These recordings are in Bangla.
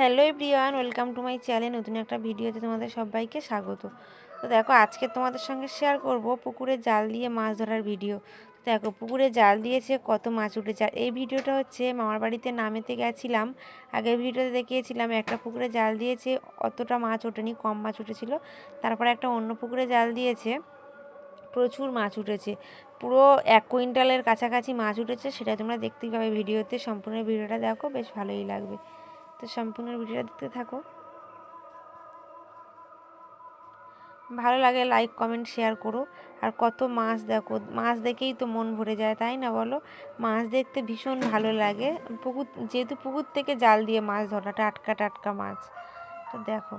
Hello everyone, welcome to my channel, নতুন একটা ভিডিওতে তোমাদের সবাইকে স্বাগত। তো দেখো, আজকে তোমাদের সঙ্গে শেয়ার করব পুকুরে জাল দিয়ে মাছ ধরার ভিডিও দেখো, পুকুরে জাল দিয়েছে, কত মাছ উঠেছে। আর এই ভিডিওটা হচ্ছে, মামার বাড়িতে নামেতে গেছিলাম। আগের ভিডিওতে দেখিয়েছিলাম, একটা পুকুরে জাল দিয়েছে, অতটা মাছ ওঠেনি, কম মাছ উঠেছিল। তারপরে একটা অন্য পুকুরে জাল দিয়েছে, প্রচুর মাছ উঠেছে। পুরো এক কুইন্টালের কাছাকাছি মাছ উঠেছে, সেটা তোমরা দেখতেই পাবে ভিডিওতে। সম্পূর্ণ ভিডিওটা দেখো, বেশ ভালোই লাগবে। তো সম্পূর্ণ ভিডিওটা দেখতে থাকো। ভালো লাগে লাইক কমেন্ট শেয়ার করো। আর কত মাছ দেখো, মাছ দেখেই তো মন ভরে যায়, তাই না বলো? মাছ দেখতে ভীষণ ভালো লাগে। পুকুর, যেহেতু পুকুর থেকে জাল দিয়ে মাছ ধরা টাটকা টাটকা মাছ। তো দেখো।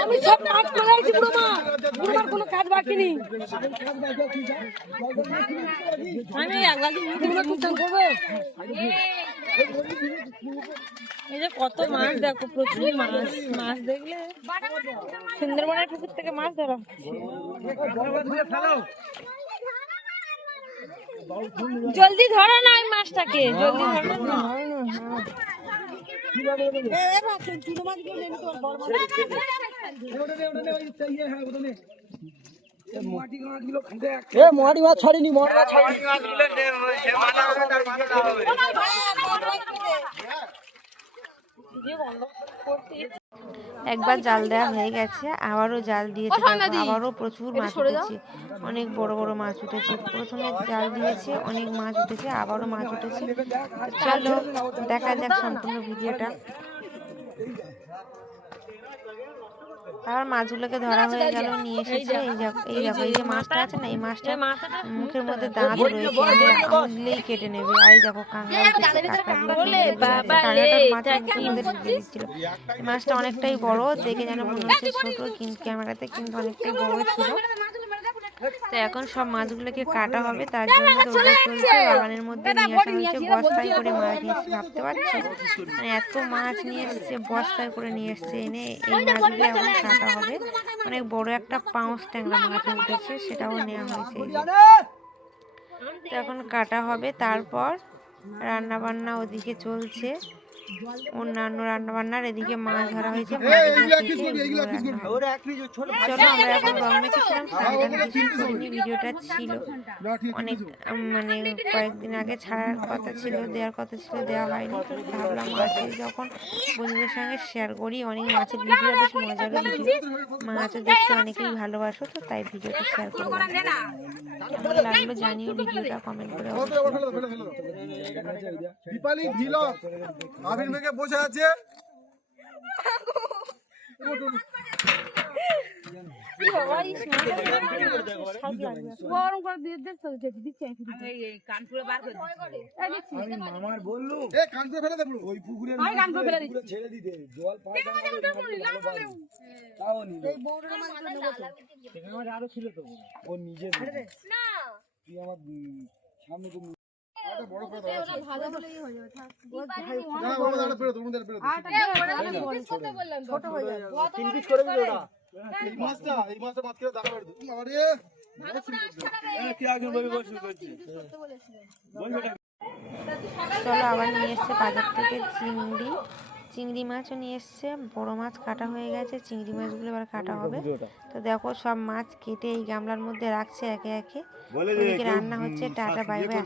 আমি সব কাজ করে আছি কোনো কাজ বাকি নেই। আমি এই যে কত মাছ দেখো, প্রচুর মাছ। মাছ দেখলে সুন্দরবনের পুকুর থেকে মাছ ধরা। জলদি ধরো না ওই মাছটাকে। জলদি ধরো না। মাছ মহাটি মাছ ছাড়িনি মহাটি মাছ ছাড়িনি। একবার জাল দেওয়া হয়ে গেছে আবারও জাল দিয়েছে আবারও প্রচুর মাছ উঠেছে অনেক বড় বড় মাছ উঠেছে প্রথমে জাল দিয়েছে অনেক মাছ উঠেছে আবারও মাছ উঠেছে। চলো দেখা যাক সম্পূর্ণ ভিডিওটা। তারপর মাছগুলোকে ধরা হয়ে গেল নিয়ে এসেছে এই দেখো এই দেখো এই যে মাছটা আছে না এই মাছটা মুখের মধ্যে দাঁত রয়েছে আঙুলেই কেটে নেবে আর এই দেখো মাছটা অনেকটাই বড় দেখে যেন মনে হচ্ছে ছোট কিন্তু ক্যামেরাতে কিন্তু অনেকটাই বড় ছিল। তো এখন সব মাছগুলোকে কাটা হবে তার জন্য দৌড়া চলছে বাগানের মধ্যে নিয়ে আসা হয়েছে বস্তায় করে মাছ নিয়ে এসছে ভাবতে পারছ? মানে এত মাছ নিয়ে এসছে বস্তায় করে নিয়ে এসছে এনে এই মাছগুলো এখন কাটা হবে। অনেক বড় একটা পাউস ট্যাংরা মাছ উঠেছে সেটাও নেওয়া হয়েছে তো এখন কাটা হবে তারপর রান্না বান্না ওদিকে চলছে। অন্যান্য রান্না বান্নার এদিকে মাছ ধরা হয়েছে চলো আমরা এখন গরমে ছিলাম ভিডিওটা ছিল অনেক মানে কয়েকদিন আগে ছাড়ার কথা ছিল দেওয়ার কথা ছিল দেওয়া হয়নি ভাবলাম মাছের যখন বন্ধুদের সঙ্গে শেয়ার করি অনেক মাছের ভিডিও বেশ মজারও ভিডিও মাছও দেখতে অনেকেই ভালোবাসো তো তাই ভিডিওটা শেয়ার করলাম কেমন লাগল জানিও ভিডিওটা কমেন্ট করে। দীপালি ভিলক আবির মেঘে বসে আছে। ফেলে দেবো ওই। ছেড়ে দিতে। জল আরও ছিল তো। ও নিজে তুই আমার সামনে চলো আবার নিয়ে এসছে বাজার থেকে চিংড়ি চিংড়ি মাছও নিয়ে এসছে বড় মাছ কাটা হয়ে গেছে চিংড়ি মাছগুলো এবার কাটা হবে তো দেখো সব মাছ কেটে এই গামলার মধ্যে রাখছে একে একে রান্না হচ্ছে টাটা বাই বাই